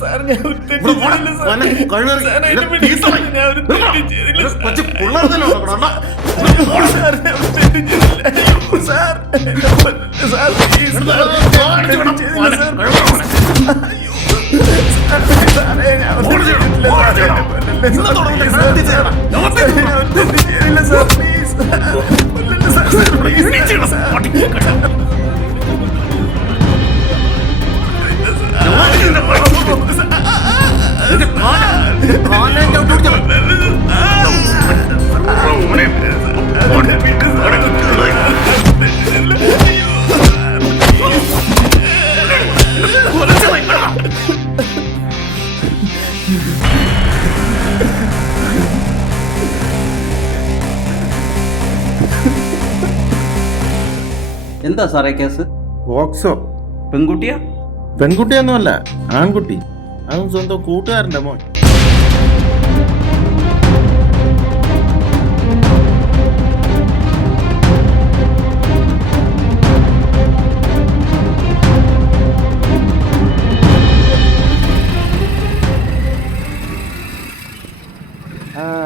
Sir ഞാൻ ഒരു തെറ്റും ചെയ്തില്ല സാർ. സാർ എന്നെ പിടിക്ക് സാർ. ഞാൻ ഒരു തെറ്റും ചെയ്തില്ല സാർ. സാർ ഞാൻ ഒരു തെറ്റും ചെയ്തില്ല. അയ്യോ സാർ എന്നെ കൊല്ലല്ലേ സാർ. Please sir. ഞാൻ ഒരു തെറ്റും ചെയ്തില്ല സാർ. അയ്യോ സാറേ ഞാൻ ഒരു തെറ്റും ചെയ്തില്ല സാർ. എന്നെ കൊല്ലല്ലേ സാർ. Please sir. ഞാൻ ഒരു തെറ്റും ചെയ്തില്ല സാർ. Please sir. കൊല്ലല്ലേ സാർ. Please sir. എന്താ സാറേ കേസ്? ബോക്സോ? പെൺകുട്ടിയാ? പെൺകുട്ടിയൊന്നുമല്ല, ആൺകുട്ടി. അതും സ്വന്തം കൂട്ടുകാരൻ്റെ മോൻ.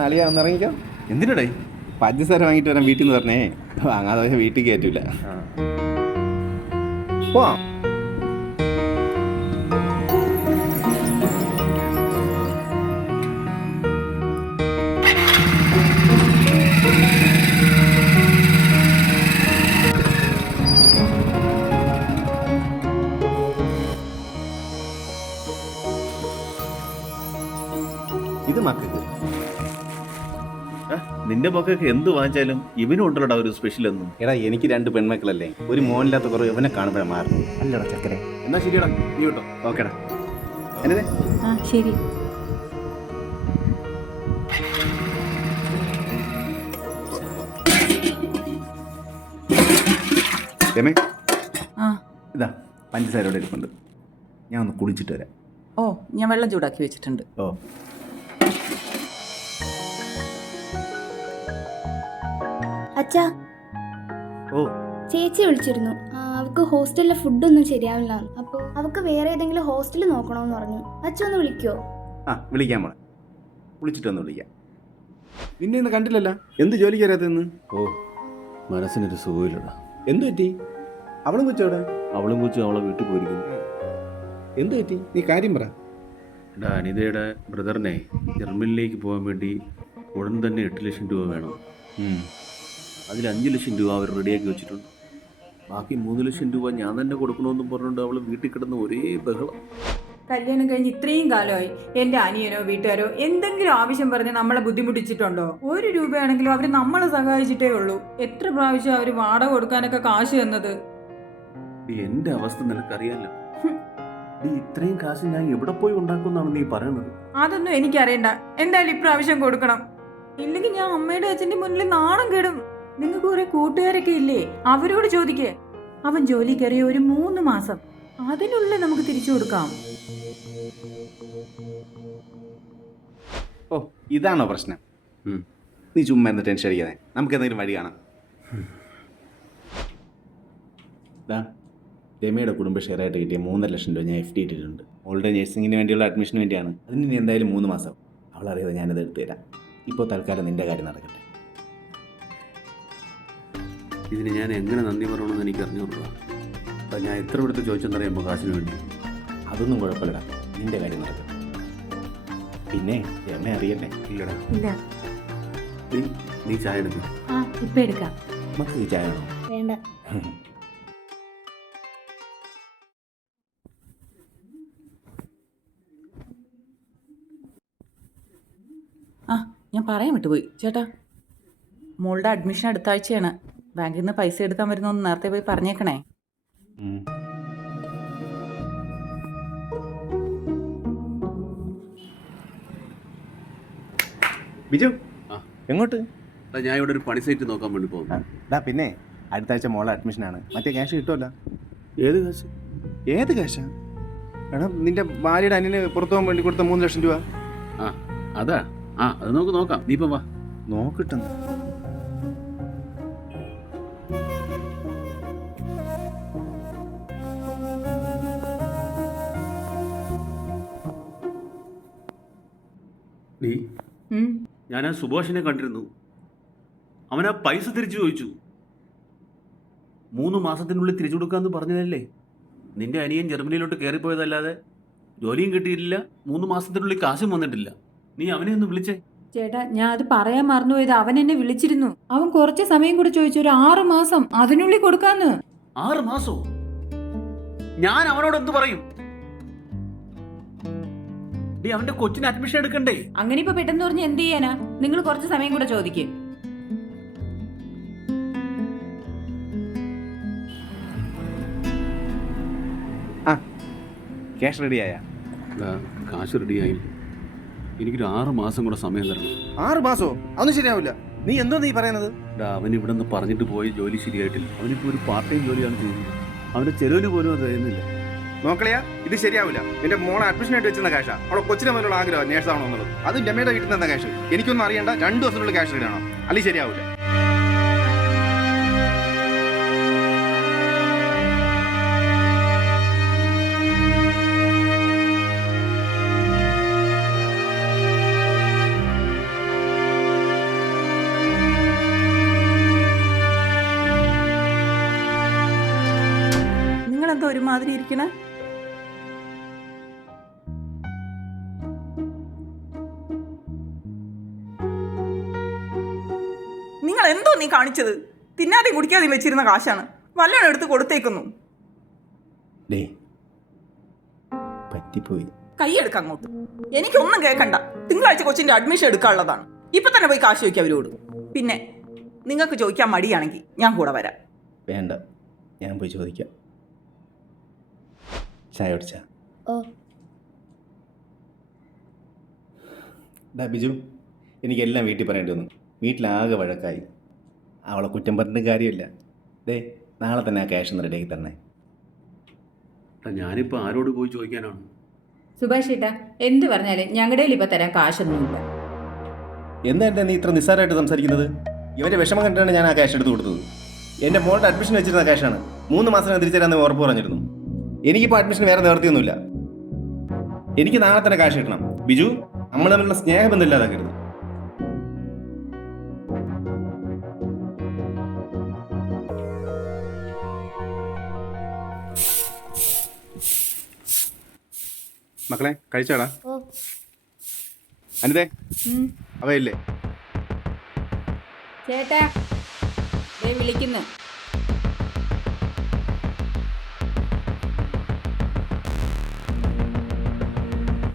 അളിയാ ഒന്ന് ഇറങ്ങിക്കോ. എന്തിനടേ? പഞ്ചസാര വാങ്ങിട്ട് വരാൻ വീട്ടിൽ നിന്ന് പറഞ്ഞേ. വാങ്ങാതെ പോയാൽ വീട്ടിൽ കയറ്റൂല. പോവാം. ഇത് മക്കൾക്ക്. നിന്റെ മക്കൾക്ക് എന്ത് വാങ്ങിച്ചാലും ഇവനും ഉണ്ടല്ലോടാ ഒരു സ്പെഷ്യൽ ഒന്നും. എടാ എനിക്ക് 2 പെൺമക്കളല്ലേ, ഒരു മോനില്ലാത്ത കുറവ് ഇവനെ കാണുമ്പോഴേ മാറുന്നു. അല്ലടാ ചക്കരെ. എന്നാ ശരിയടാ, നീ കേട്ടോ. ഓക്കേടാ. അല്ലേ? ശരി. രമേ, ഇതാ പഞ്ചസാര ഇവിടെ ഇരിപ്പുണ്ട്. ഞാൻ ഒന്ന് കുളിച്ചിട്ട് വരാം. ഓ, ഞാൻ വെള്ളം ചൂടാക്കി വെച്ചിട്ടുണ്ട്. ഓ അച്ഛാ, ഓ ചേച്ചി വിളിച്ചിരുന്നു. അവൾക്ക് ഹോസ്റ്റലിലെ ഫുഡൊന്നും ശരിയാവില്ല. അപ്പോൾ അവൾക്ക് വേറെ ഏതെങ്കിലും ഹോസ്റ്റൽ നോക്കണമെന്ന് പറഞ്ഞു. അച്ഛൻ ഒന്ന് വിളിക്കോ? ആ വിളിക്കാം മോളെ, വിളിച്ചിട്ട് ഒന്ന് വിളിക്കാം. നിന്നെ ഇന്ന് കണ്ടില്ലല്ലോ, എന്ത് ജോലിക്ക് വരാത്തെന്ന്? ഓ മനസ്സിനൊരു സുഖമില്ലടാ. എന്തു പറ്റി? അവളും കൊച്ചോടെ? അവളും കൊച്ചും അവളെ വീട്ടിൽ പോയിരിക്കുന്നു. എന്തു പറ്റി? നീ കാര്യം പറ. എടാ അനിതയുടെ ബ്രദറിനെ ജർമ്മനിലേക്ക് പോകാൻ വേണ്ടി ഉടൻ തന്നെ 8 ലക്ഷം രൂപ വേണം. അതിൽ 5 ലക്ഷം രൂപ അവർ റെഡിയാക്കി വെച്ചിട്ടുണ്ട്. ബാക്കി 3 ലക്ഷം രൂപ ഞാൻ തന്നെ കൊടുക്കണമെന്നും പറഞ്ഞുകൊണ്ട് അവൾ വീട്ടിൽ കിടന്ന് ഒരേ ബഹളം. കല്യാണം കഴിഞ്ഞ് ഇത്രയും കാലമായി എൻ്റെ അനിയനോ വീട്ടുകാരോ എന്തെങ്കിലും ആവശ്യം പറഞ്ഞ് നമ്മളെ ബുദ്ധിമുട്ടിച്ചിട്ടുണ്ടോ? 1 രൂപയാണെങ്കിലും അവർ നമ്മളെ സഹായിച്ചിട്ടേ ഉള്ളൂ. എത്ര പ്രാവശ്യം അവർ വാടക കൊടുക്കാനൊക്കെ കാശ് തന്നത്. എന്റെ അവസ്ഥ നിനക്കറിയാലോ. നീ ഇത്രയും കാശ് ഞാൻ എവിടെ പോയി ഉണ്ടാക്കുമെന്നാണ് നീ പറയണത്? അതൊന്നും എനിക്കറിയണ്ട. എന്തായാലും ഇപ്രാവശ്യം കൊടുക്കണം. ഇല്ലെങ്കിൽ ഞാൻ അമ്മയുടെ അച്ഛൻ്റെ മുന്നിൽ നാണം കേടും. നിങ്ങൾക്ക് കുറെ കൂട്ടുകാരൊക്കെ ഇല്ലേ, അവരോട് ചോദിക്കേ. അവൻ ജോലി കയറിയ ഒരു 3 മാസം, അതിനുള്ളിൽ നമുക്ക് തിരിച്ചു കൊടുക്കാം. ഓ ഇതാണോ പ്രശ്നം? നീ ചുമ്മാ എന്താ ടെൻഷൻ അടിക്കാതെ, നമുക്ക് എന്തെങ്കിലും വഴി കാണാം. രമയുടെ കുടുംബ ഷെയറായിട്ട് കിട്ടിയ 3.5 ലക്ഷം രൂപ ഞാൻ FD ഇട്ടിട്ടുണ്ട്. ഓൾറെഡി നഴ്സിംഗിന് വേണ്ടിയുള്ള അഡ്മിഷന് വേണ്ടിയാണ്. അതിന് ഇനി എന്തായാലും 3 മാസം. അവളറിയാതെ ഞാനത് എടുത്തു തരാം. ഇപ്പോൾ തൽക്കാലം നിന്റെ കാര്യം നടക്കട്ടെ. ഇതിന് ഞാൻ എങ്ങനെ നന്ദി പറയണമെന്ന് എനിക്ക് അറിഞ്ഞുകൊടുക്കുക. അപ്പം ഞാൻ എത്ര എടുത്ത് ചോദിച്ചെന്നറിയുമ്പോൾ കാശിന് വേണ്ടി. അതൊന്നും കുഴപ്പമില്ലടാ, നിന്റെ കാര്യം നടക്കട്ടെ. പിന്നെ രമ അറിയല്ലേ? ഇല്ലടാ. ഇല്ല. നീ ചായ എടുക്കും. ഇപ്പൊ എടുക്കാം. നമുക്ക് ഈ ചായ വേണോ? വേണ്ട. ഞാൻ പറയാൻ വിട്ടുപോയി ചേട്ടാ. മോളുടെ അഡ്മിഷൻ അടുത്ത ആഴ്ചയാണ്. ബാങ്കിൽ നിന്ന് പൈസ എടുക്കാൻ വരുന്നൊന്ന് നേരത്തെ പോയി പറഞ്ഞേക്കണേ. ബിജു എങ്ങോട്ട്? ഞാൻ ഇവിടെ ഒരു പണി സൈറ്റ് നോക്കാൻ വേണ്ടി പോകുന്നു. പിന്നെ അടുത്ത ആഴ്ച മോളെ അഡ്മിഷനാണ്. മറ്റേ ക്യാഷ് കിട്ടുമല്ലോ. ഏത് കാശ്? ഏത് ക്യാഷാ? എടാ നിന്റെ ഭാര്യയുടെ അനിയന് പുറത്തു പോകാൻ വേണ്ടി കൊടുത്ത 3 ലക്ഷം രൂപ. അതാ. അത് നമുക്ക് നോക്കാം. നീ ഇപ്പം വാ. നോക്കിട്ടെന്ന്. നീ ഉം. ഞാൻ ആ സുഭാഷിനെ കണ്ടിരുന്നു. അവൻ ആ പൈസ തിരിച്ചു ചോദിച്ചു. 3 മാസത്തിനുള്ളിൽ തിരിച്ചു കൊടുക്കാമെന്ന് പറഞ്ഞതല്ലേ? നിന്റെ അനിയൻ ജർമ്മനിയിലോട്ട് കയറിപ്പോയതല്ലാതെ ജോലിയും കിട്ടിയിട്ടില്ല, 3 മാസത്തിനുള്ളിൽ കാശും വന്നിട്ടില്ല. നീ അവനെ ഒന്ന് വിളിച്ചേ. ചേട്ടാ, ഞാൻ അത് പറയാൻ മറന്നുപോയത്. അവൻ എന്നെ വിളിച്ചിരുന്നു. അവൻ കുറച്ച് സമയം കൂടെ ചോദിച്ചു, ഒരു 6 മാസം അതിനുള്ളിൽ കൊടുക്കാന്ന്. 6 മാസോ? ഞാൻ അവനോട് എന്ത് പറയും? നീ അവന്റെ കൊച്ചിന് അഡ്മിഷൻ എടുക്കണ്ടേ? അങ്ങനെ ഇപ്പൊ പെട്ടെന്ന് പറഞ്ഞ് എന്ത് ചെയ്യാനാ? നിങ്ങൾ കുറച്ച് സമയം കൂടെ ചോദിക്കും. ക്യാഷ് റെഡിയായ? കാശ് റെഡിയായില്ല. എനിക്കൊരു 6 മാസം കൂടെ സമയം തരണം. 6 മാസോ? അതൊന്നും ശരിയാവില്ല. നീ എന്തോ നീ പറയുന്നത്? അവൻ ഇവിടെ നിന്ന് പറഞ്ഞിട്ട് പോയി ജോലി ശരിയായിട്ടില്ല. അവനിപ്പോൾ ഒരു പാർട്ട് ടൈം ജോലിയാണ് ചെയ്യുന്നത്. അവന്റെ ചെലവിന് പോലും അത് തരുന്നില്ല. നോക്കളിയാ, ഇത് ശരിയാവില്ല. എന്റെ മോളെ അഡ്മിഷൻ ആയിട്ട് വെച്ചിരുന്ന ക്യാഷാ. അവളെ കൊച്ചിനെ മുതലുള്ള ആഗ്രഹം നേഴ്സാണോ എന്നുള്ളത്. അത് എന്റെ അമ്മയുടെ വീട്ടിൽ നിന്ന ക്യാഷ്. എനിക്കൊന്നും അറിയണ്ട. 2 ദിവസത്തിനുള്ള ക്യാഷ് റെഡിയാണോ? അല്ലെങ്കിൽ ശരിയാവില്ല. നിങ്ങളെന്തോ ഒരുമാതിരി ഇരിക്കണ? നിങ്ങൾ എന്തോ നീ കാണിച്ചത്? തിന്നാതെയും കുടിക്കാതെയും വെച്ചിരുന്ന കാശാണ്. വല്ലതും എടുത്ത് കൊടുത്തേക്കുന്നു. ഡേ, പറ്റിപ്പോയി. കൈയെടുക്ക അങ്ങോട്ട്. എനിക്കൊന്നും കേൾക്കണ്ട. തിങ്കളാഴ്ച കൊച്ചിന്റെ അഡ്മിഷൻ എടുക്കാനുള്ളതാണ്. ഇപ്പൊ തന്നെ പോയി കാശ് ചോദിക്കാം അവരോട്. പിന്നെ നിങ്ങൾക്ക് ചോദിക്കാൻ മടിയാണെങ്കിൽ ഞാൻ കൂടെ വരാം. വേണ്ട, ഞാൻ പോയി ചോദിക്കാം. ചായ കുടിച്ച? ഓ. ഡാ ബിജു, എനിക്കെല്ലാം വീട്ടിൽ പറയേണ്ടി വന്നു. വീട്ടിലാകെ വഴക്കായി. അവളെ കുറ്റം പറഞ്ഞിട്ട് കാര്യമില്ല. ദേ, നാളെ തന്നെ ആ ക്യാഷ് ഒന്ന് റെഡിയാക്കി തരണേ. ഞാനിപ്പോൾ ആരോട് പോയി ചോദിക്കാനാണ്? സുഭാഷ് ഏട്ടാ, എന്ത് പറഞ്ഞാലും ഞങ്ങളുടെ ഇപ്പൊ തരാൻ കാശൊന്നുമില്ല. എന്താ നീ ഇത്ര നിസ്സാരമായിട്ട് സംസാരിക്കുന്നത്? ഇവൻ്റെ വിഷമം കണ്ടിട്ടാണ് ഞാൻ ആ ക്യാഷ് എടുത്ത് കൊടുത്തത്. എൻ്റെ മോളുടെ അഡ്മിഷൻ വെച്ചിരുന്ന ക്യാഷാണ്. 3 മാസം തിരിച്ചു തരാമെന്ന് ഉറപ്പ് പറഞ്ഞിരുന്നു. എനിക്കിപ്പോൾ അഡ്മിഷൻ വേറെ നിവർത്തിയൊന്നുമില്ല. എനിക്ക് നാളെ തന്നെ കാശ് കിട്ടണം. ബിജു, നമ്മൾ തമ്മിലുള്ള സ്നേഹബന്ധം ഇല്ലാതാക്കരുത്. മക്കളെ കഴിച്ചാടാ? ഓ. അനിതേ, അവയില്ലേ? ചേട്ടാ, വിളിക്കുന്നു.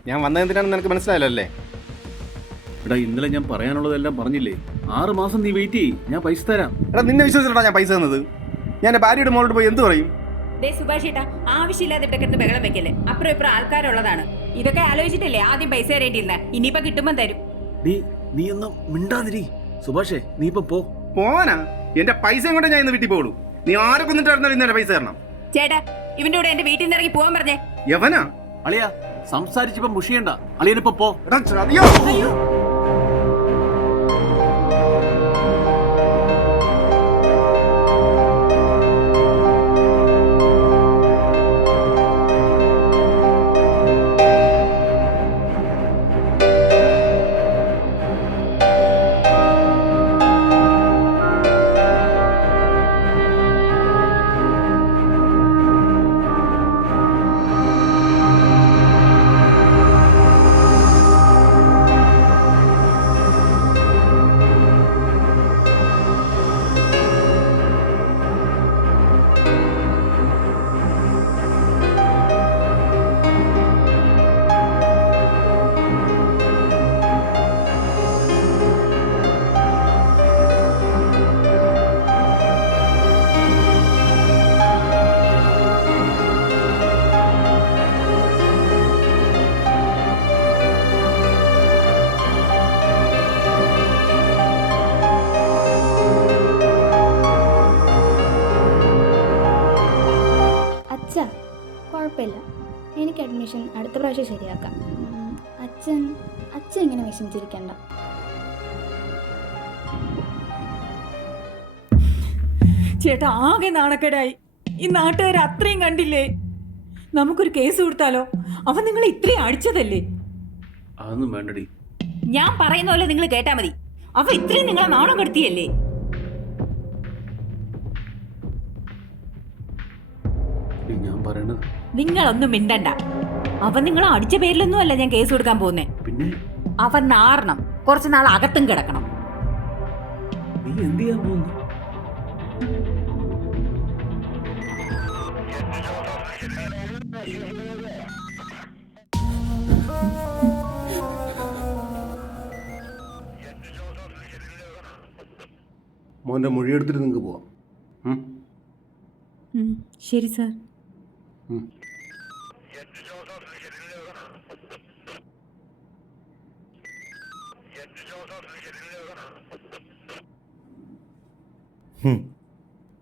ഞാൻ വന്നതെന്തിനാണെന്ന് നിനക്ക് മനസ്സിലായല്ലോ അല്ലേ? എടാ, ഇന്നലെ ഞാൻ പറയാനുള്ളതെല്ലാം പറഞ്ഞില്ലേ? 6 മാസം നീ വെയിറ്റ് ചെയ്യ്, ഞാൻ പൈസ തരാം. എടാ, നിന്നെ വിശ്വസിച്ചിട്ടാ ഞാൻ പൈസ തന്നത്. ഞാൻ എൻ്റെ ഭാര്യയുടെ മോളോട് പോയി എന്ത് പറയും? സുഭാഷ് ഏട്ടാ, ആവശ്യമില്ലാതെ ഇവിടെ കിടന്ന് ബഹളം വെക്കല്ലേ. അപ്പുറം ഇപ്പുറം ആൾക്കാരുള്ളതാണ്. ഇതൊക്കെ ആലോചിച്ചിട്ടല്ലേ ആദ്യം പൈസ തരേണ്ടിയിരുന്ന. ഇനിയിപ്പോ കിട്ടുമ്പോൾ തരും. നീ ഒന്നും മിണ്ടാതിരി. സുഭാഷേ, നീ ഇപ്പൊ പോ. പോവാനാ? എന്റെ പൈസയും കൊണ്ട് ഞാൻ ഇന്ന് വീട്ടിൽ പോകുള്ളൂ. നീ ആരെ കൊന്നിട്ടായിരുന്നാലും ഇന്നെ പൈസ തരണം. ചേട്ടാ, ഇവന്റെ കൂടെ എന്റെ വീട്ടിൽ നിന്ന് ഇറങ്ങി പോകാൻ പറഞ്ഞേ. യവനാ? അളിയാ, സംസാരിച്ചപ്പോ മുഷിയണ്ട. അളിയനിപ്പോ പോ. എടാ, ചതിയോ? കുഴപ്പമില്ല, എനിക്ക് അഡ്മിഷൻ അടുത്ത പ്രാവശ്യം ശരിയാക്കാം. അച്ഛൻ ഇങ്ങനെ വിഷമിച്ചിരിക്കണ്ട. ചേട്ടാ, ആകെ നാണക്കേടായി. ഈ നാട്ടുകാർ അത്രയും കണ്ടില്ലേ? നമുക്കൊരു കേസ് കൊടുത്താലോ? അവൻ നിങ്ങളെ ഇത്രയും അടിച്ചതല്ലേ? അതൊന്നും വേണ്ടടി. ഞാൻ പറയുന്ന പോലെ നിങ്ങൾ കേട്ടാ മതി. അവ ഇത്രയും നിങ്ങളെ നാണം കെടുത്തിയല്ലേ? ഞാൻ പറയണത് നിങ്ങളൊന്നും മിണ്ടണ്ട. അവൻ നിങ്ങളെ അടിച്ച പേരിലൊന്നും അല്ല ഞാൻ കേസ് കൊടുക്കാൻ പോകുന്നേ. പിന്നെ അവൻ നാറണം, കുറച്ച് നാൾ അകത്തും കിടക്കണം. നീ എന്ത് ചെയ്യാൻ പോകുന്നു? മോൻ്റെ മൊഴിയെടുത്തിട്ട് നിങ്ങൾക്ക് പോവാം. ശരി സാർ.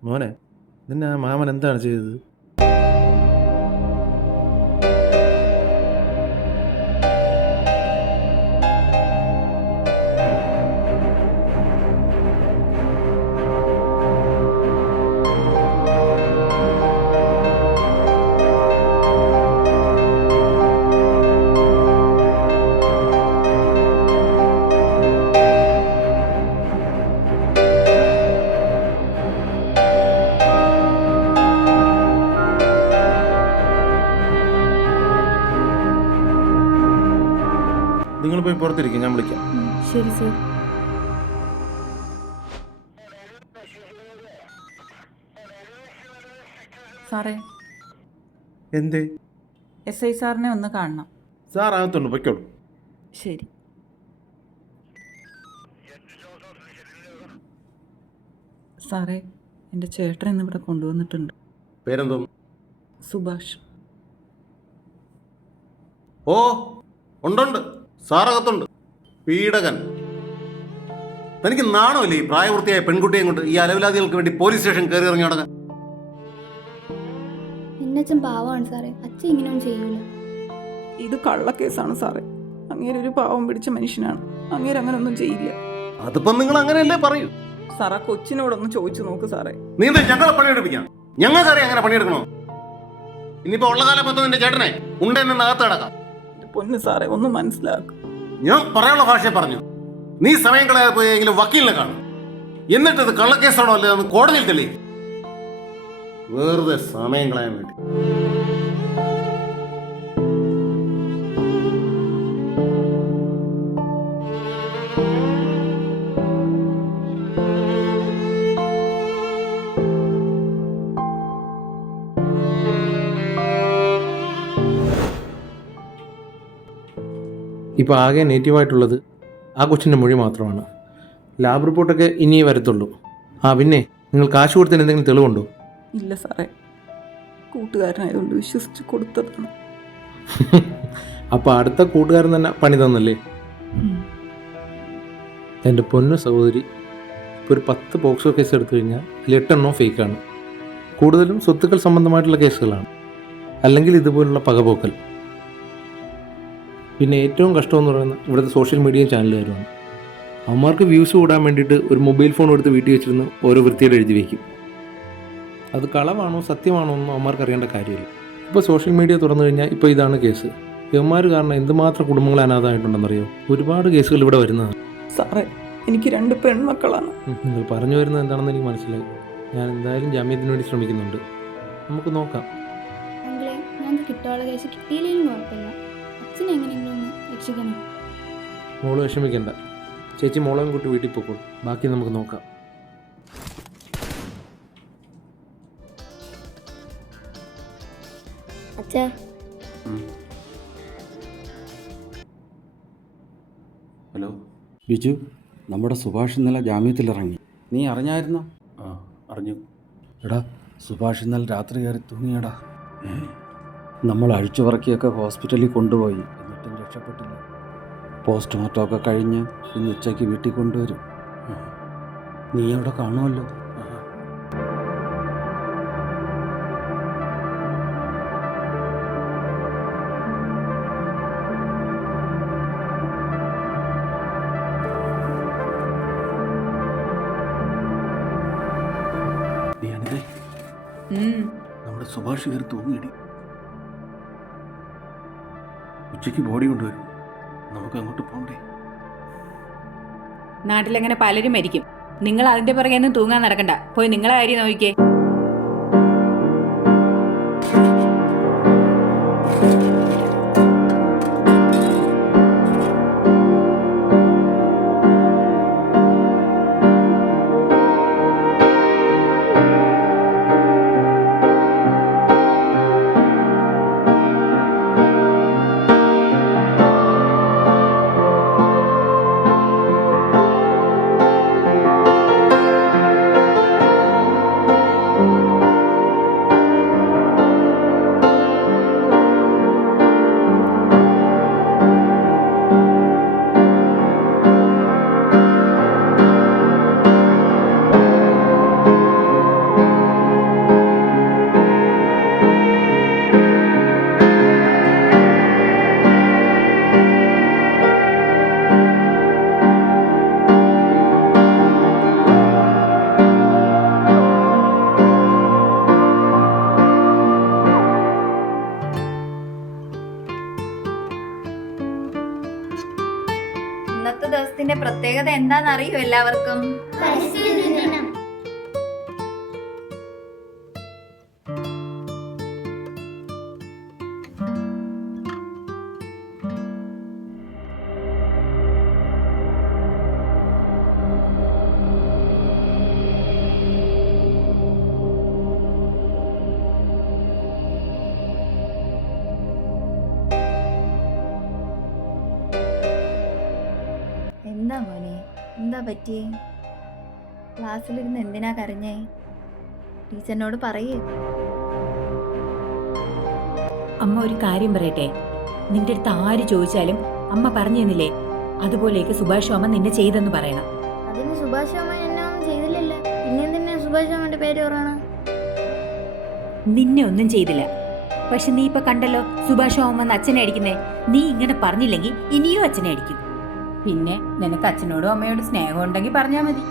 മോനെ, നിന്നെ ആ മാമൻ എന്താണ് ചെയ്തത്? നിങ്ങൾ പോയി പുറത്തിരിക്കും, ഞാൻ വിളിക്കാം. ശരി സാർ. സാറേ, എന്തേ? SI സാറിനെ ഒന്ന് കാണണം. സാർ അകത്തുണ്ട്, പൊയ്ക്കോളൂ. ശരി. സാറേ, എൻ്റെ ചേട്ടൻ ഇന്നിവിടെ കൊണ്ടുവന്നിട്ടുണ്ട്. പേരെന്തോ? സുഭാഷ്. ഓ, ഉണ്ടുണ്ട്, സാറകത്തുണ്ട്. പീഡകൻ. തനിക്ക് നാണമില്ലേ ഈ പ്രായപൂർത്തിയായ പെൺകുട്ടിയെ കൊണ്ട് ഈ അലവിലാദികൾക്ക് വേണ്ടി പോലീസ് സ്റ്റേഷൻ കയറി ഇറങ്ങി തുടങ്ങാൻ? എന്നച്ഛൻ പാവമാണ് സാറേ, അച്ഛൻ ഇങ്ങനെയൊന്നും ചെയ്യൂല. ഇത് കള്ളക്കേസാണ് സാറേ. അങ്ങേരൊരു പാവം പിടിച്ച മനുഷ്യനാണ്. അങ്ങേര് അങ്ങനെ ഒന്നും ചെയ്യില്ല. അതിപ്പം നിങ്ങൾ അങ്ങനെയല്ലേ പറയൂ. സാറാ കൊച്ചിനോടൊന്ന് ചോദിച്ചു നോക്ക് സാറേ. നീ എന്താ ഞങ്ങളെ പണിയെടുപ്പിക്കാം? ഞങ്ങൾക്കറിയാം അങ്ങനെ പണിയെടുക്കണോ. ഇനിയിപ്പോ ഉള്ള കാലം മൊത്തം നിന്റെ ചേട്ടനെ ഉണ്ടെന്ന് അകത്ത് കിടക്കാം. പൊന്ന് സാറേ, ഒന്ന് മനസ്സിലാക്കും. ഞാൻ പറയാനുള്ള ഭാഷയെ പറഞ്ഞു. നീ സമയം കളയാതെ പോയെങ്കിലും വക്കീലിനെ കാണും. എന്നിട്ട് ഇത് കള്ളക്കേസാണോ അല്ലേ എന്ന് കോടതിയിൽ തെളിയിക്കും. വെറുതെ സമയം കളയാൻ വേണ്ടി. ഇപ്പോൾ ആകെ നെഗറ്റീവായിട്ടുള്ളത് ആ കൊച്ചിൻ്റെ മൊഴി മാത്രമാണ്. ലാബ് റിപ്പോർട്ടൊക്കെ ഇനിയേ വരത്തുള്ളൂ. പിന്നെ നിങ്ങൾ കാശ് കൊടുത്തതിന് എന്തെങ്കിലും തെളിവുണ്ടോ? ഇല്ല സാറേ, കൂട്ടുകാരനായതുകൊണ്ട് വിശ്വസിച്ച് കൊടുത്തതാണ്. അപ്പോൾ അടുത്ത കൂട്ടുകാരൻ തന്നെ പണി തന്നല്ലേ? എൻ്റെ പൊന്നു സഹോദരി, ഇപ്പോൾ ഒരു 10 പോക്സോ കേസ് എടുത്തു കഴിഞ്ഞാൽ അതിൽ 8 എണ്ണവും ഫേക്കാണ്. കൂടുതലും സ്വത്തുക്കൾ സംബന്ധമായിട്ടുള്ള കേസുകളാണ്, അല്ലെങ്കിൽ ഇതുപോലുള്ള പകപോക്കൽ. പിന്നെ ഏറ്റവും കഷ്ടമെന്ന് പറയുന്നത് ഇവിടുത്തെ സോഷ്യൽ മീഡിയ ചാനലുകാരുമാണ്. അവന്മാർക്ക് വ്യൂസ് കൂടാൻ വേണ്ടിയിട്ട് ഒരു മൊബൈൽ ഫോൺ എടുത്ത് വീട്ടിൽ വെച്ചിരുന്ന് ഓരോ വൃത്തിയോട് എഴുതി വയ്ക്കും. അത് കളവാണോ സത്യമാണോ ഒന്നും അവന്മാർക്ക് അറിയേണ്ട കാര്യമില്ല. ഇപ്പോൾ സോഷ്യൽ മീഡിയ തുറന്നു കഴിഞ്ഞാൽ ഇപ്പോൾ ഇതാണ് കേസ്. ഇവന്മാർ കാരണം എന്തുമാത്രം കുടുംബങ്ങൾ അനാഥമായിട്ടുണ്ടെന്നറിയോ? ഒരുപാട് കേസുകൾ ഇവിടെ വരുന്നതാണ്. സാറേ, എനിക്ക് 2 പെൺമക്കളാണ്. നിങ്ങൾ പറഞ്ഞു വരുന്നത് എന്താണെന്ന് എനിക്ക് മനസ്സിലായി. ഞാൻ എന്തായാലും ജാമ്യത്തിന് വേണ്ടി ശ്രമിക്കുന്നുണ്ട്. നമുക്ക് നോക്കാം. അങ്കിളെ, ഞങ്ങൾക്ക് കിട്ടാനുള്ള കേസ് കിട്ടിയില്ലെങ്കിലും കുഴപ്പമില്ല. അച്ഛനെ എങ്ങനെയെങ്കിലും ഒന്ന് രക്ഷിക്കണം. മോള് വിഷമിക്കണ്ട. ചേച്ചി മോളെയും കൂട്ടി വീട്ടിൽ പോക്കോളൂ. ബാക്കി നമുക്ക് നോക്കാം. അച്ഛാ, ഹലോ ബിജു, നമ്മുടെ സുഭാഷ് ഇന്നലെ ജാമ്യത്തിലിറങ്ങി. നീ അറിഞ്ഞായിരുന്നോ? ആ, അറിഞ്ഞു. എടാ, സുഭാഷ് ഇന്നലെ രാത്രി കയറി തൂങ്ങിയടാ. നമ്മൾ അഴിച്ചുപറക്കിയൊക്കെ ഹോസ്പിറ്റലിൽ കൊണ്ടുപോയി, എന്നിട്ടും രക്ഷപ്പെട്ടില്ല. പോസ്റ്റ്മോർട്ടമൊക്കെ കഴിഞ്ഞ് ഇന്ന് ഉച്ചയ്ക്ക് വീട്ടിൽ കൊണ്ടുവരും. നീ അവിടെ കാണുമല്ലോ. നീ അനിതേ, നമ്മുടെ സുഭാഷ് കയറി തൂങ്ങിയിടി. ഉച്ചയ്ക്ക് ബോഡി കൊണ്ടുവരും. നമുക്ക് അങ്ങോട്ട് പോകണ്ടേ? നാട്ടിലെങ്ങനെ പലരും മരിക്കും. നിങ്ങൾ അതിന്റെ പുറകെ ഒന്നും തൂങ്ങാൻ നടക്കണ്ട. പോയി നിങ്ങളെ കാര്യം നോക്കിക്കേ. ഇന്നത്തെ ദിവസത്തിന്റെ പ്രത്യേകത എന്താണെന്നറിയോ എല്ലാവർക്കും? എന്താ മോനെ, എന്താ പറ്റിയേ? ക്ലാസ്സിലിരുന്ന് എന്തിനാ കരഞ്ഞേ? ടീച്ചറിനോട് പറയേ. അമ്മ ഒരു കാര്യം പറയട്ടെ. നിന്റെ അടുത്ത് ആര് ചോദിച്ചാലും അമ്മ പറഞ്ഞു തന്നില്ലേ, അതുപോലെയൊക്കെ സുഭാഷ് അമ്മ നിന്നെ ചെയ്തെന്ന് പറയണം. അതിന് സുഭാഷ് അമ്മ എന്നെ ഒന്നും ചെയ്തില്ലല്ലോ. പിന്നെ എന്തിനാ സുഭാഷ് അമ്മന്റെ പേര് പറയണം? നിന്നെ ഒന്നും ചെയ്തില്ല. പക്ഷെ നീ ഇപ്പൊ കണ്ടല്ലോ സുഭാഷ് അമ്മ അച്ഛനെ അടിക്കുന്നേ. നീ ഇങ്ങനെ പറഞ്ഞില്ലെങ്കിൽ ഇനിയും അച്ഛനെ അടിക്കും. പിന്നെ നിനക്ക് അച്ഛനോടും അമ്മയോടും സ്നേഹം ഉണ്ടെങ്കിൽ പറഞ്ഞാൽ മതി.